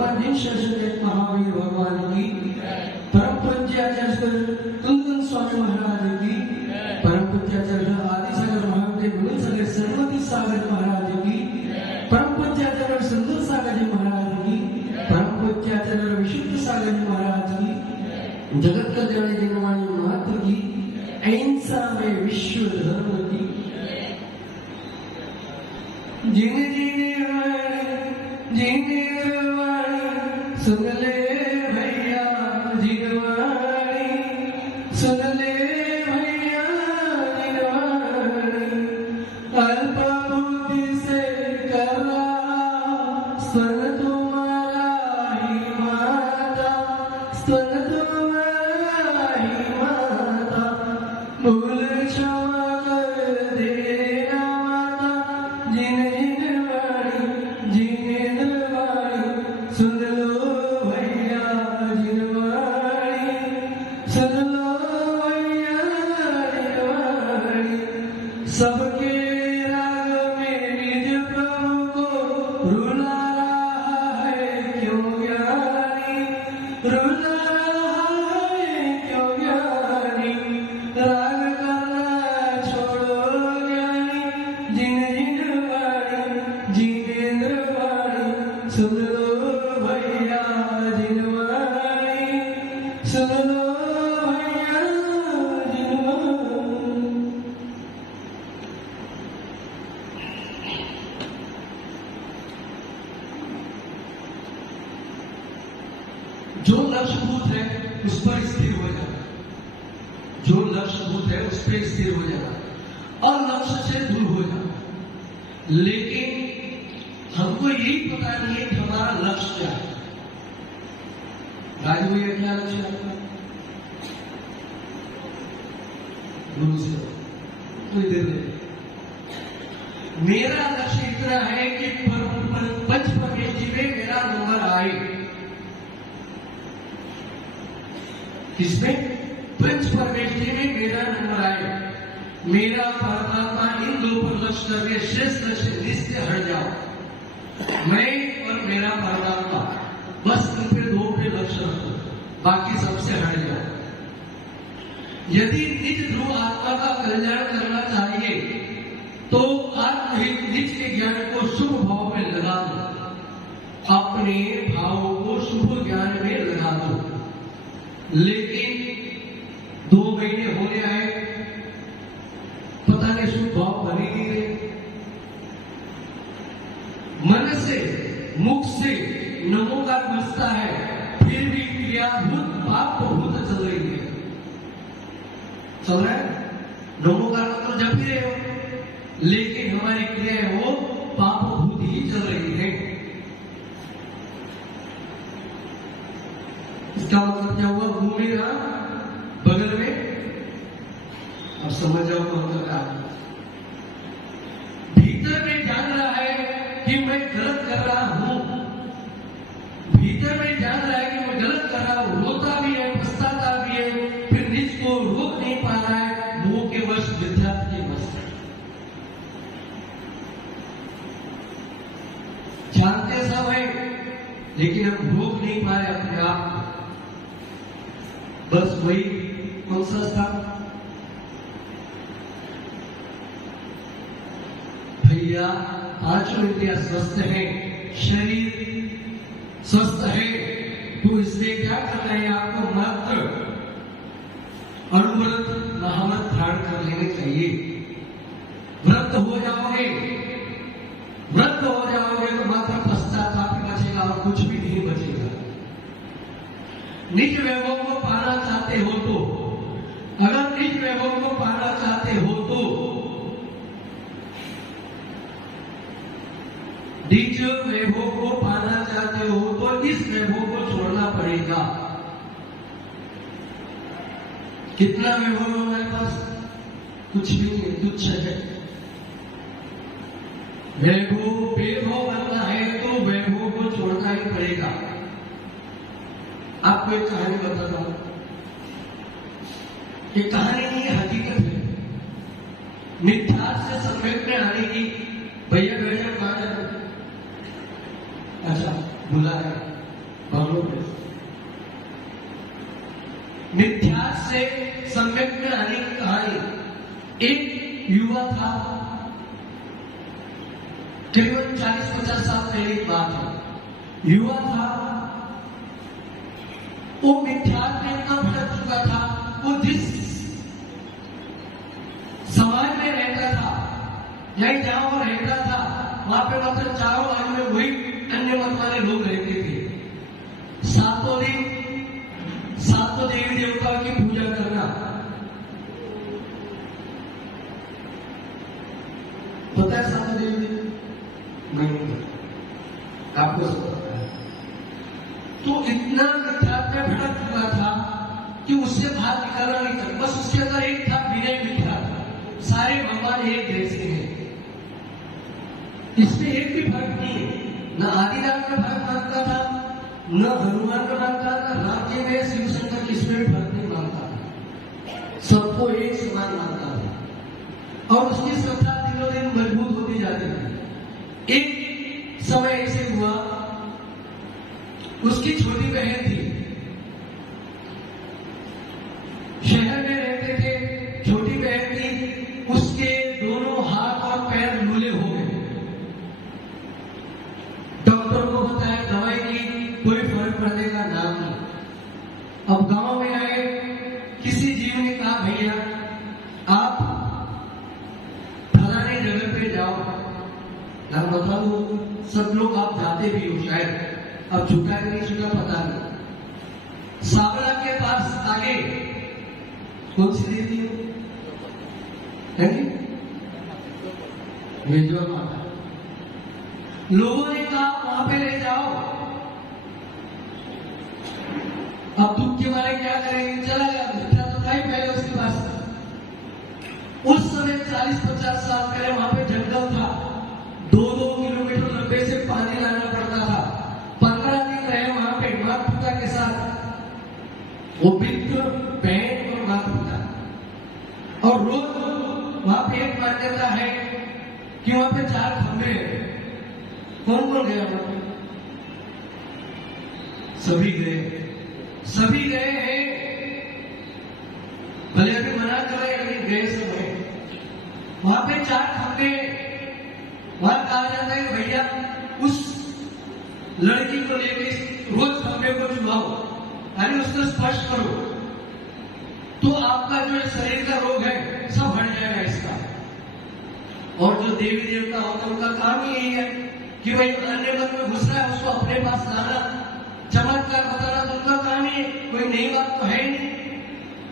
परमाजीन शशदेव महावीर भगवान की, परम पूज्य आचार्य कुंदन स्वामी महाराज की, परम पूज्य आचार्य आदि सागर महादेव गुरु सागर सरस्वती सागर महाराज की, परम पूज्य आचार्य सुंदर सागर जी महाराज की, परम पूज्य आचार्य विशुद्ध सागर जी महाराज की, जगत कल्याण जिनवाणी मात्र की, अहिंसा में विश्व धर्म की। जीने वाणी सुन ले भैया, जीनवाणी सुन ले भैया, जीनवाणी अल्प बुद्धि से करा स्तन तुम्हारा ही माता, स्तन तुम्हारा ही माता, भूल क्षमा कर देना माता, जिन सुन लो भैया जिनवाणी, सुन लो भैया जिनवाणी। सबके राग में निज प्रभु को रुला रहा है क्यों ज्ञानी, रुला रहा है क्यों ज्ञानी। राग करना छोड़ो ज्ञानी, जिन जिनवाणी जिनेन्द्रवाणी। सुन लो भैया जिनवाणी, सुन लो भैया जिनवाणी। जो लक्ष्यभूत है उस पर स्थिर हो जाना, जो लक्ष्यभूत है उस पर स्थिर हो जाना और लक्ष्य से दूर हो जाना। लेकिन हमको यही पता नहीं है कि हमारा लक्ष्य क्या है। राजू भैया क्या लक्ष्य है आपका? गुरु से तो इधर मेरा लक्ष्य इतना है कि पंच परमेश्वर में मेरा नंबर आए। इसमें पंच परमेश्वर में मेरा नंबर आए। मेरा परमात्मा इन दो पर लक्ष्य करके शेष लक्ष्य निश्चय हट जाओ। मैं और मेरा परमात्मा बस इन पे दो पे लक्ष्य रखो, बाकी सबसे हट जाओ। यदि निज ध्रुव आत्मा का कल्याण करना चाहिए तो आत्महित निज के ज्ञान को शुभ भाव में लगा दो, अपने भावों को शुभ ज्ञान में लगा दो। लेकिन 2 महीने होने आए, पता नहीं शुभ भाव बन ही नहीं रहे। मन से मुख से नमोकार बसता है, फिर भी क्रियाभूत पाप भूत चल रही है। चल रहा है नमोकार तो जब भी रहे हो, लेकिन हमारी क्रियाएं वो पाप भूत ही चल रही है। इसका मतलब क्या हुआ? मुंह में रहा, बगल में, अब समझ जाओ मतलब क्या। भीतर में जान रहा है कि मैं गलत कर रहा हूं, भीतर में जान रहा है कि मैं गलत कर रहा हूं, रोता भी है, पछताता भी है, फिर निज को रोक नहीं पा रहा है, मोह के वश, विद्यार्थी के वश। जानते सब है, लेकिन हम रोक नहीं पा रहे अपने आप को। बस वही कौन सा स्थान? भैया पांचों इंद्रियां स्वस्थ है, शरीर स्वस्थ है, तो इसलिए क्या करना है आपको? मात्र अणुव्रत महाव्रत धारण कर लेने चाहिए। व्रत हो जाओगे, व्रत हो जाओगे तो मात्र पश्चाताप ही बचेगा और कुछ भी नहीं बचेगा। निज वैभव को पाना चाहते हो तो, अगर निज वैभव को पाना चाहते हो तो निज वैभव को पाना चाहते हो तो इस वैभव को छोड़ना पड़ेगा। कितना वैभव है हमारे पास? कुछ भी नहीं, तुच्छ है। वैभव बनना है तो वैभव को छोड़ना ही पड़ेगा। आपको एक कहानी बताता हूं। ये कहानी नहीं, हकीकत है। मिथ्यार्थ से सम्यक में आने की। भैया बैठे कहा जाते? अच्छा बुला है, मिथ्या से सम्यक में आने की कहानी। एक युवा था, करीबन 40-50 साल पहले की बात है। युवा था, वो मिथ्या में इतना भटक चुका था। वो जिस समाज में रहता था, यही जहां वो रहता था, वहां पे मात्र चारों बाजू में वही अन्य मत वाले लोग रहते थे। सातों देवी देवताओं की पूजा करना, पता है सातों देवी नहीं, आपको सब पता है। तो इतना मिथ्या में भटक चुका था कि उससे बाहर निकलना नहीं था। बस उसके अंदर एक था, विनय मिथ्या। सारे भगवान एक जैसे हैं, इसमें एक भी फर्क नहीं है। न आदिनाथ में फर्क मानता था, न हनुमान में मानता था, राज्य में शिव शंकर किसमें भी फर्क नहीं मानता था। सबको एक समान मानता था और उसकी श्रद्धा दिनों दिन मजबूत होती जाती थी। एक समय ऐसे हुआ, उसकी छोटी बहन थी, शहर में रहते थे, छोटी बहन थी, उसके दोनों हाथ और पैर लूले हो गए। डॉक्टर को बताया, दवाई की, कोई फर्क पड़ने का नाम नहीं। अब गांव में आए, किसी जीव ने कहा, भैया आप फलाने जगह पे जाओ। मैं बता दो, सब लोग आप जाते भी हो शायद, अब झुका कि नहीं झुका पता नहीं। सावला के पास आगे कौन सी देवी है? विजय माता। लोगों ने कहा वहां पे ले जाओ। अब दुख के बारे क्या करेंगे, चला गया। मिथ्या तो था ही पहले उसके पास। उस समय 40-50 साल पहले वहां पे जंगल था, 2-2 किलोमीटर लंबे से पानी लाना पड़ता था। 15 दिन रहे वहां पे माता पिता के साथ, वो मित्र, बहन और माता पिता। और रोज वहां पे एक मान्यता है कि वहां पे 4 खंभे हैं। कौन कौन गया वहां पे? सभी गए हैं। भले अभी मना कर रहे हैं, लेकिन गए सब हैं। वहां पे 4 खंभे, वहां कहा जाता है कि भैया उस लड़की को लेके रोज खंभे को चुमाओ, यानी उसको स्पर्श करो, तो आपका जो शरीर का रोग है सब हट जाएगा इसका। और जो देवी देवता होता है उनका काम ही यही है कि भाई अन्य मन में घुस रहा है उसको अपने पास लाना, चमत्कार बताना, तो उनका काम ही है। कोई नई बात तो है नहीं।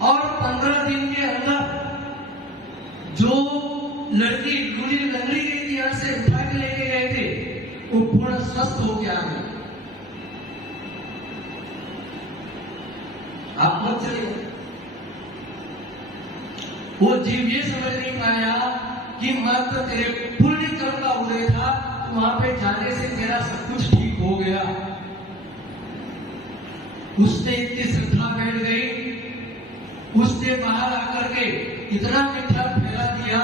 और 15 दिन के अंदर जो लड़की लूली लंगड़ी गई थी, यहां से उठा के लेके गए थे, वो पूर्ण स्वस्थ हो गया। आप मत चलिए। वो जीव ये समझ नहीं पाया कि मात्र तेरे पुण्य कर्म का उदय था, वहां पे जाने से तेरा सब कुछ ठीक हो गया। उसने इतनी श्रद्धा बैठ गई, उसने बाहर आकर के इतना मिथ्या फैला दिया,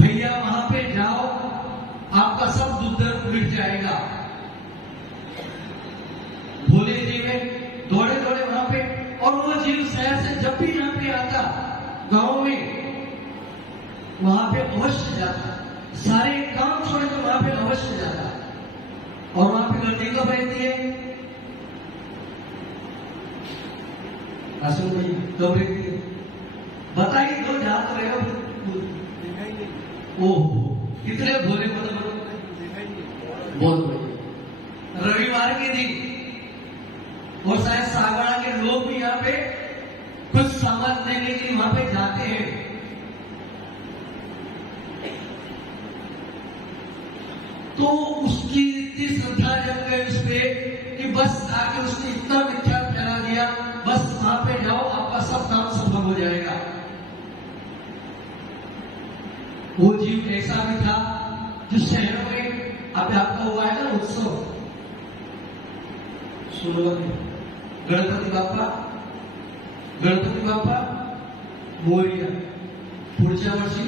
भैया वहां पे जाओ, आपका सब दुख दर्द मिट जाएगा। भोले जी में दौड़े वहां पे, और वो जीव शहर से जब भी यहाँ पे आता, गांव में, वहां पे अवश्य जाता। सारे काम छोड़ के वहां पे अवश्य जाता। और वहां पे गर्दी कब रहती है? भाई कब रहती है? बताइए, दो जा तो रहेगा। ओह, कितने भोले बहुत बड़े। रविवार के दिन, और शायद सागवाड़ा के लोग भी यहाँ पे कुछ सामान लेने के लिए वहां पे जाते हैं। तो उसकी इतनी श्रद्धा जम गई उस पर कि बस आके उसने इतना मिथ्या फैला दिया, बस वहां पे जाओ, आपका सब काम सफल हो जाएगा। वो जीव ऐसा भी था जो शहरों में, अब आपका हुआ है ना उत्सव, सुनो, गणपति बाप्पा मोरिया, पुढच्या वर्षी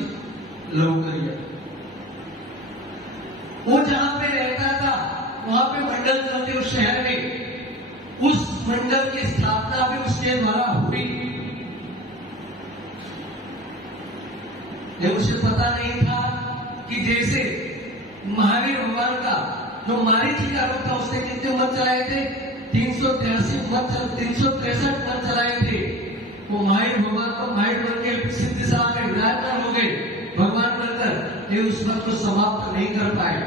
लवकर या। वो जहां पे रहता था वहां पे मंडल चलते उस शहर में, उस मंडल की स्थापना भी उसके द्वारा हुई। लेकिन उसे पता नहीं था कि जैसे महावीर भगवान का जो मारीची का रूप था, उसने कितने मत चलाए थे? 363 मत चलाए थे। वो महावीर भगवान को महावीर बन के सिद्ध साहब में विराजमान हो गए भगवान बनकर, ये उस मत को समाप्त नहीं कर पाए।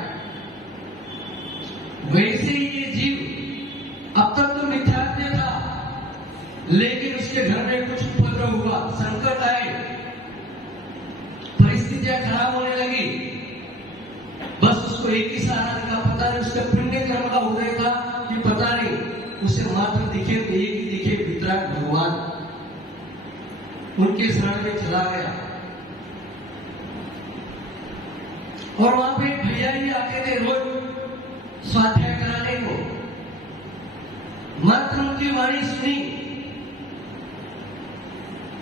वैसे ही ये जीव अब तक तो मिथ्यात्व था, लेकिन उसके घर में कुछ उपद्रव हुआ, संकट आए, परिस्थितियां खराब होने लगी। बस उसको एक ही सहारा दिखा, पता नहीं उसका पुण्य कर्म का उदय था कि पता नहीं, उसे मात्र दिखे एक ही दिखे वितराग भगवान, उनके शरण में चला गया। और वहां पे भैया ही आते थे रोज स्वाध्याय कराने को, मात्र उनकी वाणी सुनी,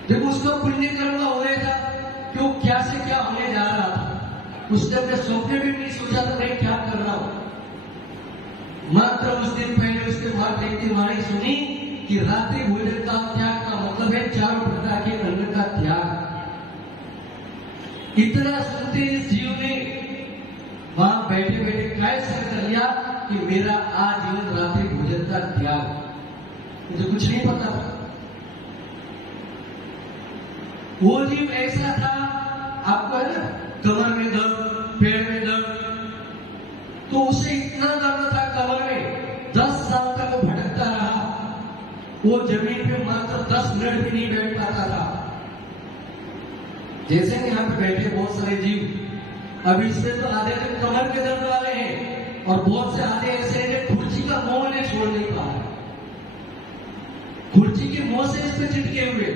जब उसका पुण्य कर्म का उदय था कि वो क्या से क्या होने जा रहा था। उसने अपने सपने भी नहीं सोचा था मैं क्या कर रहा हूं। मात्र उस दिन पहले उसके मात्र एक की वाणी सुनी कि रात्रि भोजन का त्याग का मतलब है 4 प्रकार के अन्न का त्याग। इतना सुनते इस जीव ने वहां बैठे बैठे कैसे कर लिया कि मेरा आजीवन रात्रि भोजन का त्याग। मुझे कुछ नहीं पता था। वो जीव ऐसा था, आपको है ना कमर में दर्द, पेड़ में दर्द, तो उसे इतना दर्द था कमर में, 10 साल तक वो भटकता रहा। वो जमीन पे मात्र 10 मिनट भी नहीं बैठ पाता था। जैसे कि यहाँ पे बैठे बहुत सारे जीव, अब इसमें तो आधे दिन कमर के दर्द वाले हैं और बहुत से आधे ऐसे हैं कुर्सी का मोह ने छोड़ नहीं पा रहे, कुर्सी के मोह से इस पे चिटके हुए।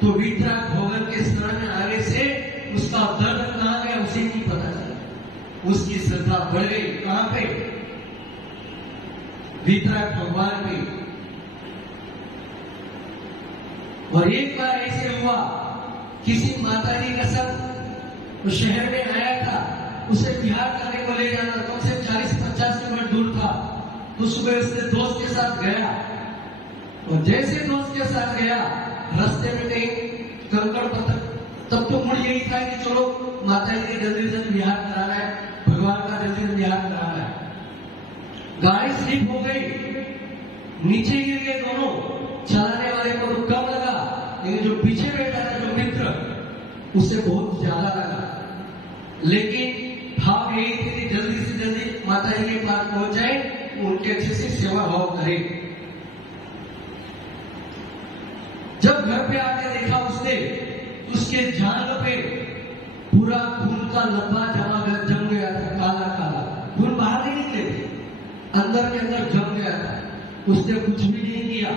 तो वितराग भगवान के शरण में आने से उसका दर्द कहां गया उसे नहीं पता चला। उसकी श्रद्धा बढ़ गई कहां पे? वितराग भगवान पे। और एक बार ऐसे हुआ, किसी माता जी का सब शहर में आया था, उसे बिहार करने को ले जाना, कम से 40-50 किलोमीटर दूर था। तो सुबह उसने दोस्त के साथ गया, और जैसे दोस्त के साथ गया रास्ते में कहीं कंकड़ पत्थर, तब तो मुड़ यही था कि चलो माता जी के जल्दी से बिहार कराना है, भगवान का जल्दी से बिहार कराना है। गाड़ी स्लिप हो गई, नीचे गिर गए दोनों। चलाने वाले को तो कम लगा, लेकिन जो पीछे बैठा था जो मित्र, उसे बहुत ज्यादा लगा। लेकिन भाव यही थे कि जल्दी से जल्दी माता जी के पास पहुंच जाए, उनके अच्छे से सेवा भाव करे। जब घर पे आके देखा उसने, उसके जांघ पे पूरा खून का लंबा जम गया था, काला काला खून बाहर नहीं निकले थे, अंदर के अंदर जम गया था। उसने कुछ भी नहीं किया।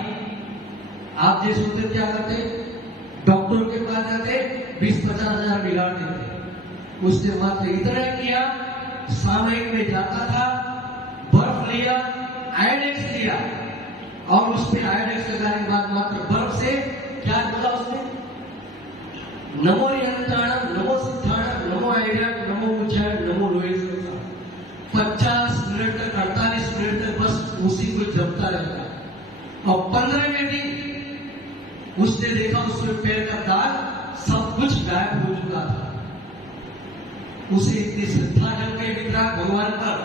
आप जैसे होते क्या करते, डॉक्टर के पास जाते 20-50 हजार बिगाड़ देते। उसने मात्र इतना किया, सामयिक में जाता था, बर्फ लिया, आयोडेक्स लिया, और उस पर आयोडेक्स लगाने के बाद मात्र बर्फ से क्या बोला उसने? नमो यंत्राणम, नमो सिद्धाणम, नमो आयडिया, नमो उच्चाय, नमो लोहे। 50 मिनट तक, 48 मिनट तक बस उसी को जपता रहता। और 15वें दिन उसने देखा उसमें पैर का दाग सब कुछ गायब हो चुका था। उसे इतनी श्रद्धा जम गई वितराग भगवान पर,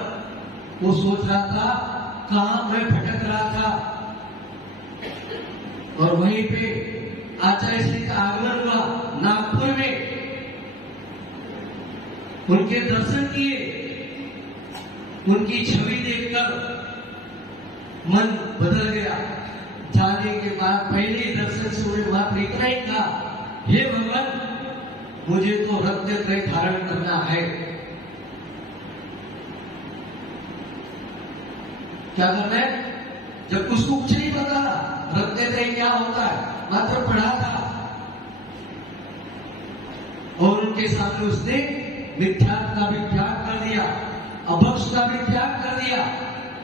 वो सोच रहा था कहां मैं भटक रहा था। और वहीं पे आचार्य श्री का आगमन हुआ नागपुर में, उनके दर्शन किए, उनकी छवि देखकर मन बदल गया। जाने के बाद पहले दर्शन से उन्हें मात्र इतना ही कहा, हे भगवान मुझे तो रत्नत्रय धारण करना है। क्या करना है? जब उसको कुछ नहीं पता रत्नत्रय क्या होता है, मात्र पढ़ा था। और उनके सामने उसने मिथ्यात्व का भी त्याग कर दिया, अभक्ष का भी त्याग कर दिया,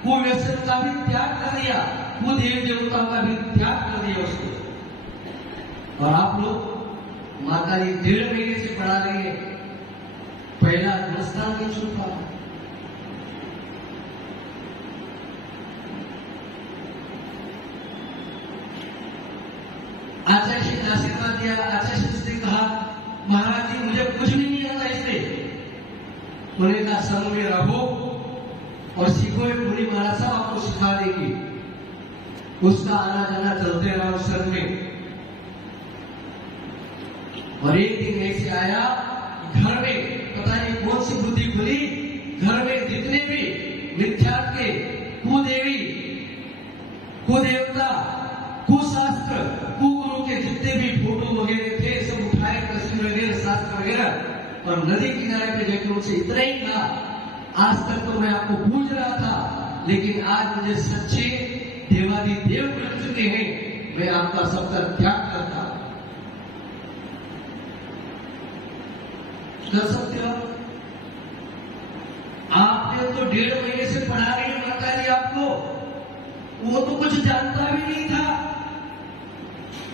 कुव्यसन का भी त्याग कर दिया, कुदेव देवताओं का भी त्याग कर दिया उसको। और आप लोग माता जी 1.5 महीने से पढ़ा रही है, पहला रास्ता नहीं छुपा। आचार्य जी ने आशीर्वाद दिया। आचार्य जी ने कहा महाराज जी मुझे कुछ भी नहीं आता इससे। उन्होंने कहा समूह में रहो और सीखो। मुनि महाराज साहब आपको सिखा देंगे। उसका आना जाना चलते रहा उस संघ में। और एक दिन ऐसे आया घर में पता नहीं कौन सी बुद्धि खुली। घर में जितने भी विद्यार्थी के कुदेवी कुदेवता कुशास्त्र कुगुरु के जितने भी फोटो वगैरह थे सब उठाए, तस्वीर वगैरह शास्त्र वगैरह, और नदी किनारे पे जाके उनसे इतना ही कहा आज तक तो मैं आपको पूज रहा था लेकिन आज मुझे सच्चे देवादी देव मिल चुके हैं, मैं आपका सबका त्याग करता। कर सकते हो आपने तो 1.5 महीने से पढ़ा रही है माता जी आपको, वो तो कुछ जानता भी नहीं था।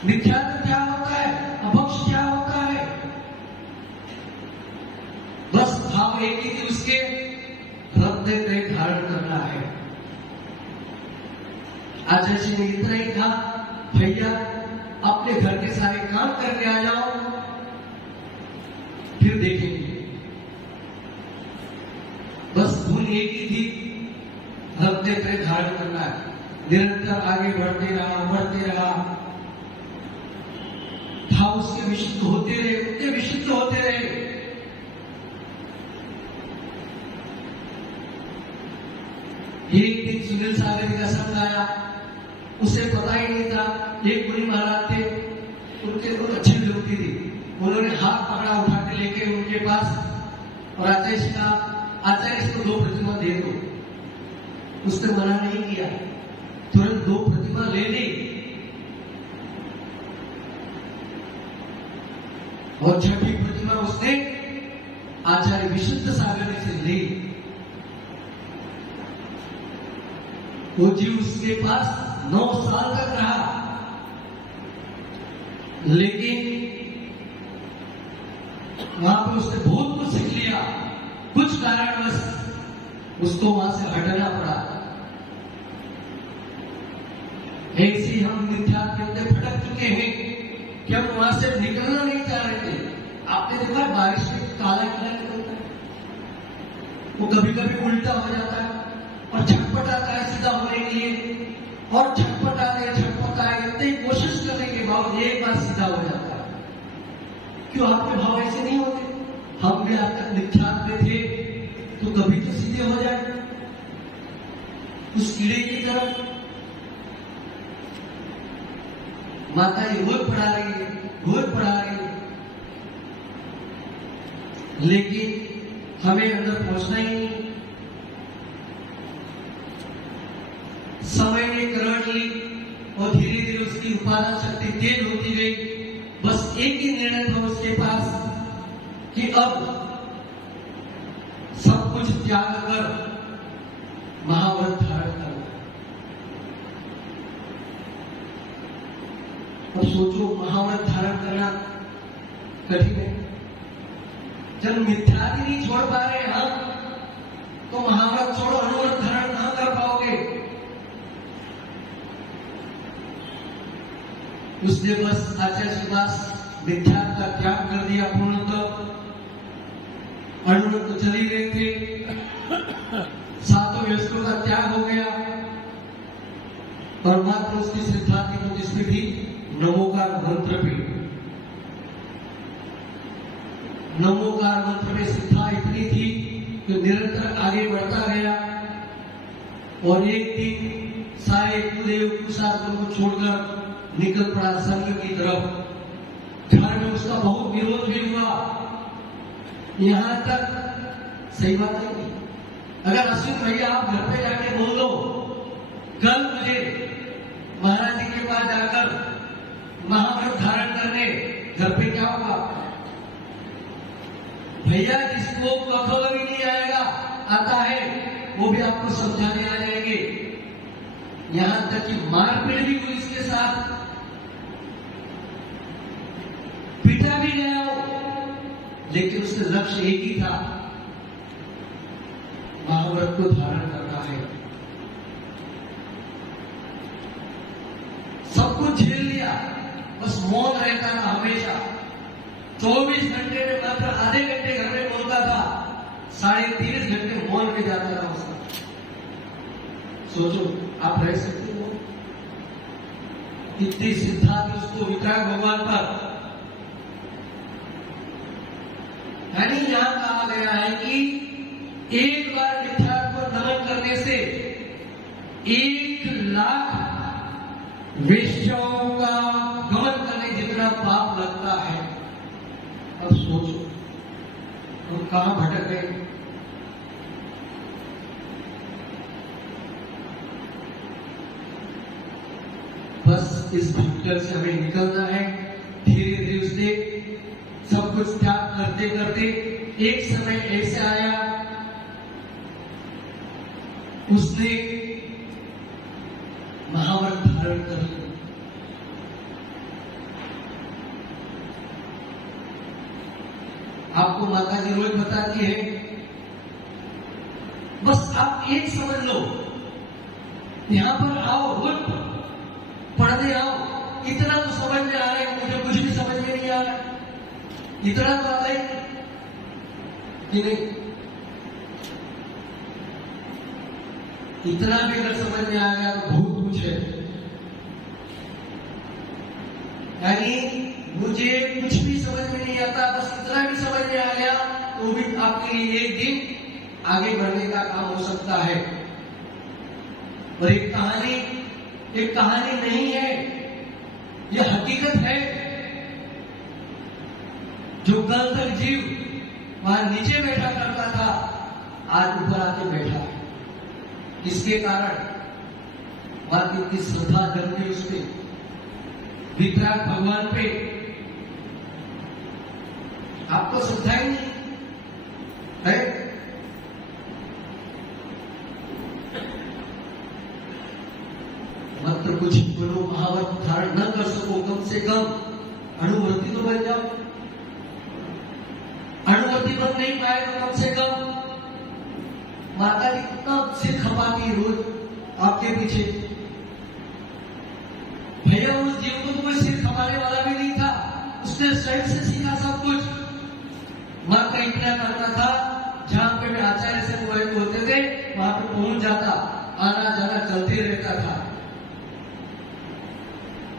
मिथ्यात्व क्या होता है, अपक्ष क्या होता है। बस भाव एक ही थी उसके, हृदय में धारण करना है। आचार्य जी ने इतना ही कहा भैया अपने घर के सारे काम करके आ जाओ फिर देखेंगे। बस धुन एक ही थी, हृदय में धारण करना है। निरंतर आगे बढ़ते रहा भाव उसके विशुद्ध होते रहे, उनके विशुद्ध होते रहे। एक दिन सुनील सागर का संग आया, उसे पता ही नहीं था। एक मुनि महाराज थे, उनके बहुत अच्छी लगती थी। उन्होंने हाथ पकड़ा उठा के लेके उनके पास और आचार्य का आचार्य इसको 2 प्रतिमा दे दो। उसने मना नहीं किया, तुरंत 2 प्रतिमा ले ली और छठी प्रतिमा उसने आचार्य विशुद्ध सागर से ली। वो जीव उसके पास 9 साल तक रहा, लेकिन वहां पर उसने बहुत कुछ सीख लिया। कुछ कारणवश उसको वहां से हटना पड़ा। ऐसे हम मिथ्यात्व में भटक चुके हैं कि हम वहां से निकलना नहीं चाह रहे थे। आपने देखा बारिश में काला किला निकलता है, वो कभी कभी उल्टा हो जाता है और छटपटाता है सीधा होने के लिए, और छटपटाए इतनी कोशिश करने के बाद एक बार सीधा हो जाता है। क्यों आपके भाव ऐसे नहीं होते? हम भी आज तक मिथ्यात्व में थे तो कभी तो सीधे हो जाए उस कीड़े की तरफ। माता जी रोज पढ़ा रही है, लेकिन हमें अंदर पहुंचना ही नहीं। समय ने करण ली और धीरे धीरे उसकी उत्पादन शक्ति तेज होती गई। बस एक ही निर्णय था उसके पास कि अब सब कुछ त्याग कर महाव्रत धारण करना। अब सोचो महाव्रत धारण करना कठिन है। जब मिथ्यादि नहीं छोड़ पा रहे हम तो महाव्रत छोड़ो, अनुव्रत धारण ना कर पाओगे। उसने बस आचार्य के पास मिथ्यात्व का त्याग कर दिया पूर्णतः। अनुव्रत तो चल ही रहे थे, 7 व्यस्तों का त्याग हो गया और मात्र उसकी श्रद्धा थी तो जिसमें भी नमोकार मंत्र भी, नमोकार मंत्र में श्रद्धा इतनी थी कि निरंतर आगे बढ़ता गया। और एक दिन सारे कुदेव कुशास्त्रों को छोड़कर निकल पड़ा संघ की तरफ। घर में उसका बहुत विरोध भी हुआ, यहां तक सही बात है। अगर अश्विन भैया आप घर पे जाके बोल दो कल मुझे महाराज जी के पास जाकर महाव्रत धारण करने, घर पे क्या होगा? भैया जिसको कखोला भी नहीं आएगा आता है वो भी आपको समझाने आ जाएंगे। यहां तक कि मारपीट भी हुई इसके साथ, पिटा भी गया हो, लेकिन उसका लक्ष्य एक ही था, महाव्रत को धारण करना है। सब कुछ झेल लिया, बस मौन रहता था हमेशा। 24 घंटे में मात्र आधे घंटे घर में बोलता था, 30.5 घंटे मौन में जाता था उसका। सोचो, आप रह सकते हो? इतनी श्रद्धा थी उसको वितराग भगवान पर। यानी यहां कहा गया है कि एक बार वितराग को नमन करने से 1 लाख वेश्याओं का गमन करने जितना पाप लगता है। अब सोचो हम कहां भटक गए। बस इस भटकल से हमें निकलना है। धीरे धीरे उसने सब कुछ त्याग करते करते एक समय ऐसे आया, उसने महाव्रत धारण कर लिया। आपको माता जी रोज बताती है, बस आप एक समझ लो, यहां पर आओ, रोज पढ़ने आओ। इतना तो समझ में आ रहा है, मुझे कुछ भी समझ में नहीं आ रहा। इतना तो आता है कि नहीं? इतना भी अगर समझ में आ गया तो बहुत कुछ है। यानी मुझे कुछ भी समझ में नहीं आता, बस इतना भी समझ में आ गया तो भी आपके लिए एक दिन आगे बढ़ने का काम हो सकता है। और एक कहानी नहीं है, यह हकीकत है। जो कल तक जीव वहां नीचे बैठा करता था, आज ऊपर आके बैठा है। इसके कारण वहां कितनी श्रद्धा जगती उस पे, वितराग भगवान पे। आपको श्रद्धा ही नहीं है? मात्र कुछ बोलो, महाव्रत धारण न कर सको, कम से कम अणुव्रती तो बन जाओ। अणुव्रती बन नहीं पाए तो कम से कम माता जी कितना सिर खपाती रोज आपके पीछे। भैया उस जीव को तो कोई सिर खपाने वाला भी नहीं था, उसने स्वयं से सीखा सब कुछ। मात्र इतना करता था, जहां पे मैं आचार्य से मोहित होते थे वहां पे पहुंच जाता, आना जाना चलते रहता था।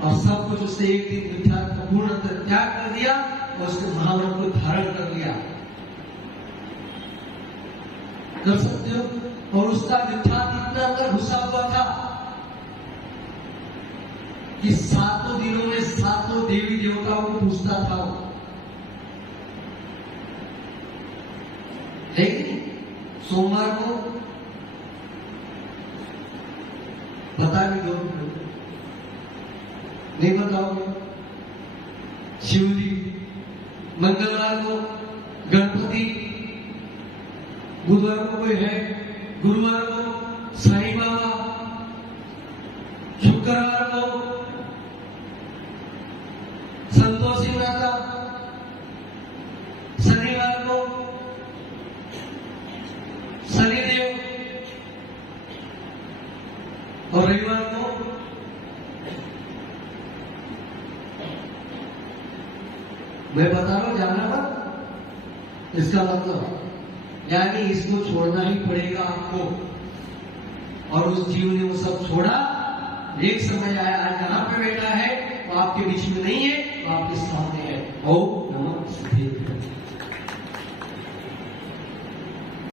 और सब कुछ उसने एक दिन वितराग का पूर्ण त्याग कर दिया और उसने महाव्रत को धारण कर लिया। कर सकते हो? और उसका वितराग इतना अंदर घुसा हुआ था कि 7 दिनों में 7 देवी देवताओं को पूछता था। लेकिन सोमवार को बता भी दो, नहीं बताओगे? शिव जी, मंगलवार को गणपति, बुधवार को कोई है, गुरुवार को साईं बाबा, शुक्रवार को संतोषी माता, शनिवार को शनिदेव और रविवार को मैं बता रहा हूं, जाना मत। इसका मतलब यानी इसको छोड़ना ही पड़ेगा आपको। और उस जीव ने वो सब छोड़ा। एक समय आया, आज यहां पे बैठा है, वो आपके बीच में नहीं है, वो आपके सामने है।